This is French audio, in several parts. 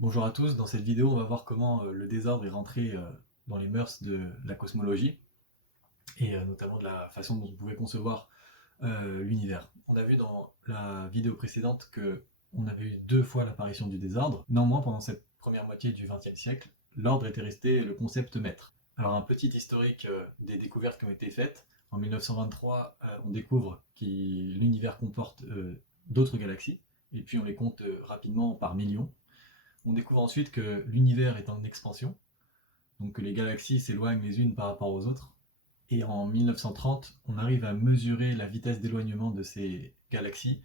Bonjour à tous, dans cette vidéo on va voir comment le désordre est rentré dans les mœurs de la cosmologie et notamment de la façon dont on pouvait concevoir l'univers. On a vu dans la vidéo précédente que on avait eu deux fois l'apparition du désordre. Néanmoins, pendant cette première moitié du XXe siècle, l'ordre était resté le concept maître. Alors un petit historique des découvertes qui ont été faites. En 1923, on découvre que l'univers comporte d'autres galaxies, et puis on les compte rapidement par millions. On découvre ensuite que l'univers est en expansion, donc que les galaxies s'éloignent les unes par rapport aux autres. Et en 1930, on arrive à mesurer la vitesse d'éloignement de ces galaxies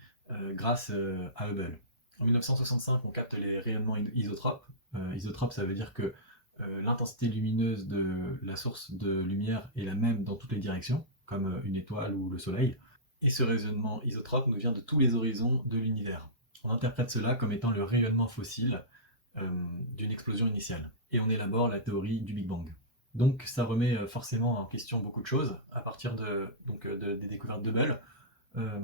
grâce à Hubble. En 1965, on capte les rayonnements isotropes. Isotrope, ça veut dire que l'intensité lumineuse de la source de lumière est la même dans toutes les directions, comme une étoile ou le Soleil. Et ce rayonnement isotrope nous vient de tous les horizons de l'univers. On interprète cela comme étant le rayonnement fossile euh, d'une explosion initiale. Et on élabore la théorie du Big Bang. Donc ça remet forcément en question beaucoup de choses. À partir des découvertes de Bell, euh,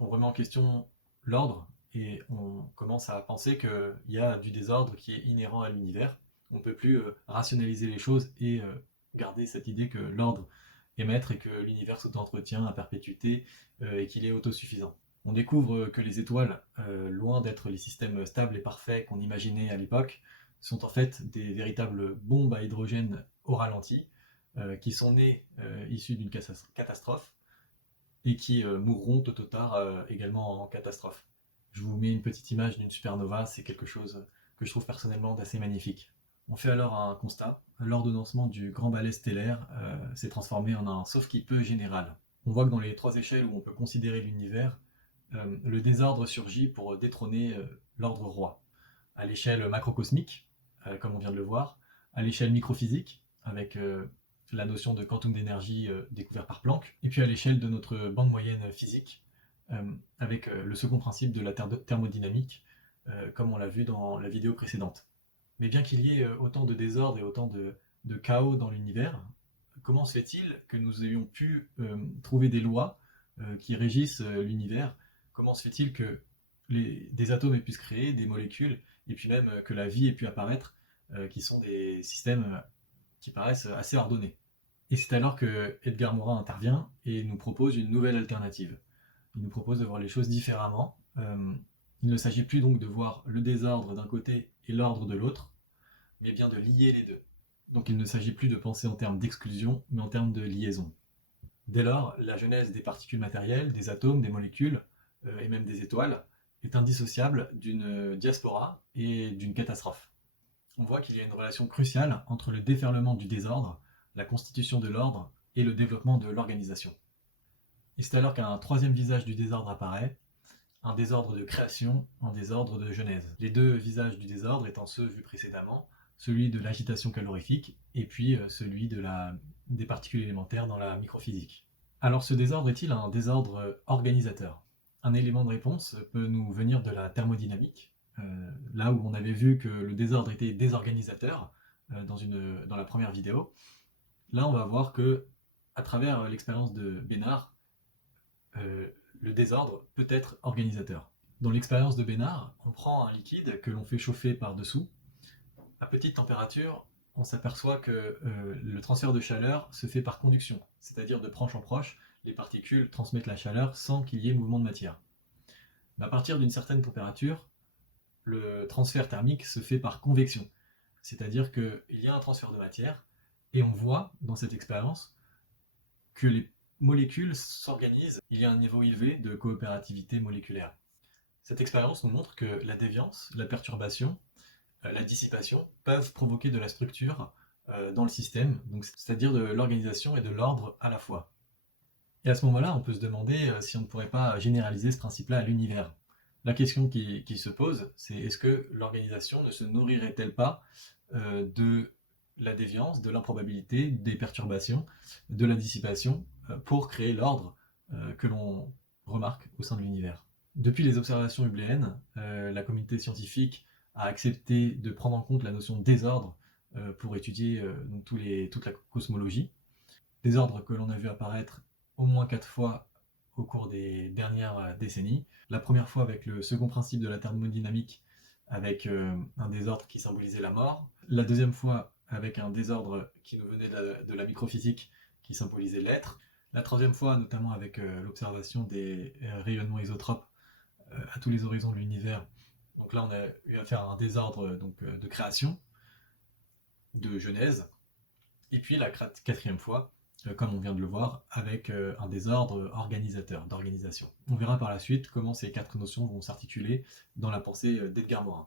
on remet en question l'ordre et on commence à penser qu'il y a du désordre qui est inhérent à l'univers. On ne peut plus rationaliser les choses et garder cette idée que l'ordre est maître et que l'univers s'auto-entretient à perpétuité et qu'il est autosuffisant. On découvre que les étoiles, loin d'être les systèmes stables et parfaits qu'on imaginait à l'époque, sont en fait des véritables bombes à hydrogène au ralenti, qui sont nées issues d'une catastrophe et qui mourront tôt ou tard également en catastrophe. Je vous mets une petite image d'une supernova, c'est quelque chose que je trouve personnellement d'assez magnifique. On fait alors un constat. L'ordonnancement du grand balai stellaire s'est transformé en un sauf-qui-peut général. On voit que dans les trois échelles où on peut considérer l'univers, le désordre surgit pour détrôner l'ordre roi. À l'échelle macrocosmique, comme on vient de le voir, à l'échelle microphysique, avec la notion de quantum d'énergie découvert par Planck, et puis à l'échelle de notre bande moyenne physique, avec le second principe de la thermodynamique, comme on l'a vu dans la vidéo précédente. Mais bien qu'il y ait autant de désordre et autant de chaos dans l'univers, comment se fait-il que nous ayons pu trouver des lois qui régissent l'univers? Comment se fait-il que des atomes aient pu se créer, des molécules, et puis même que la vie ait pu apparaître, qui sont des systèmes qui paraissent assez ordonnés? Et c'est alors que Edgar Morin intervient et nous propose une nouvelle alternative. Il nous propose de voir les choses différemment. Il ne s'agit plus donc de voir le désordre d'un côté et l'ordre de l'autre, mais bien de lier les deux. Donc il ne s'agit plus de penser en termes d'exclusion, mais en termes de liaison. Dès lors, la genèse des particules matérielles, des atomes, des molécules, et même des étoiles, est indissociable d'une diaspora et d'une catastrophe. On voit qu'il y a une relation cruciale entre le déferlement du désordre, la constitution de l'ordre et le développement de l'organisation. Et c'est alors qu'un troisième visage du désordre apparaît, un désordre de création, un désordre de genèse. Les deux visages du désordre étant ceux vus précédemment, celui de l'agitation calorifique et puis celui des particules élémentaires dans la microphysique. Alors ce désordre est-il un désordre organisateur? Un élément de réponse peut nous venir de la thermodynamique, là où on avait vu que le désordre était désorganisateur dans la première vidéo. Là on va voir que à travers l'expérience de Bénard, euh, le désordre peut être organisateur. Dans l'expérience de Bénard, on prend un liquide que l'on fait chauffer par-dessous. À petite température, on s'aperçoit que le transfert de chaleur se fait par conduction, c'est-à-dire de proche en proche, les particules transmettent la chaleur sans qu'il y ait mouvement de matière. Mais à partir d'une certaine température, le transfert thermique se fait par convection, c'est-à-dire qu'il y a un transfert de matière, et on voit dans cette expérience que les molécules s'organisent, il y a un niveau élevé de coopérativité moléculaire. Cette expérience nous montre que la déviance, la perturbation, la dissipation peuvent provoquer de la structure dans le système, donc c'est-à-dire de l'organisation et de l'ordre à la fois. Et à ce moment-là, on peut se demander si on ne pourrait pas généraliser ce principe-là à l'univers. La question qui se pose, c'est est-ce que l'organisation ne se nourrirait-elle pas de la déviance, de l'improbabilité, des perturbations, de la dissipation, pour créer l'ordre que l'on remarque au sein de l'univers? Depuis les observations hubléennes, la communauté scientifique a accepté de prendre en compte la notion de désordre pour étudier toute la cosmologie. Désordre que l'on a vu apparaître au moins 4 fois au cours des dernières décennies. La première fois avec le second principe de la thermodynamique avec un désordre qui symbolisait la mort. La deuxième fois, avec un désordre qui nous venait de la microphysique, qui symbolisait l'être. La troisième fois, notamment avec l'observation des rayonnements isotropes à tous les horizons de l'univers. Donc là, on a eu affaire à un désordre de création, de genèse. Et puis la quatrième fois, comme on vient de le voir, avec un désordre organisateur, d'organisation. On verra par la suite comment ces quatre notions vont s'articuler dans la pensée d'Edgar Morin.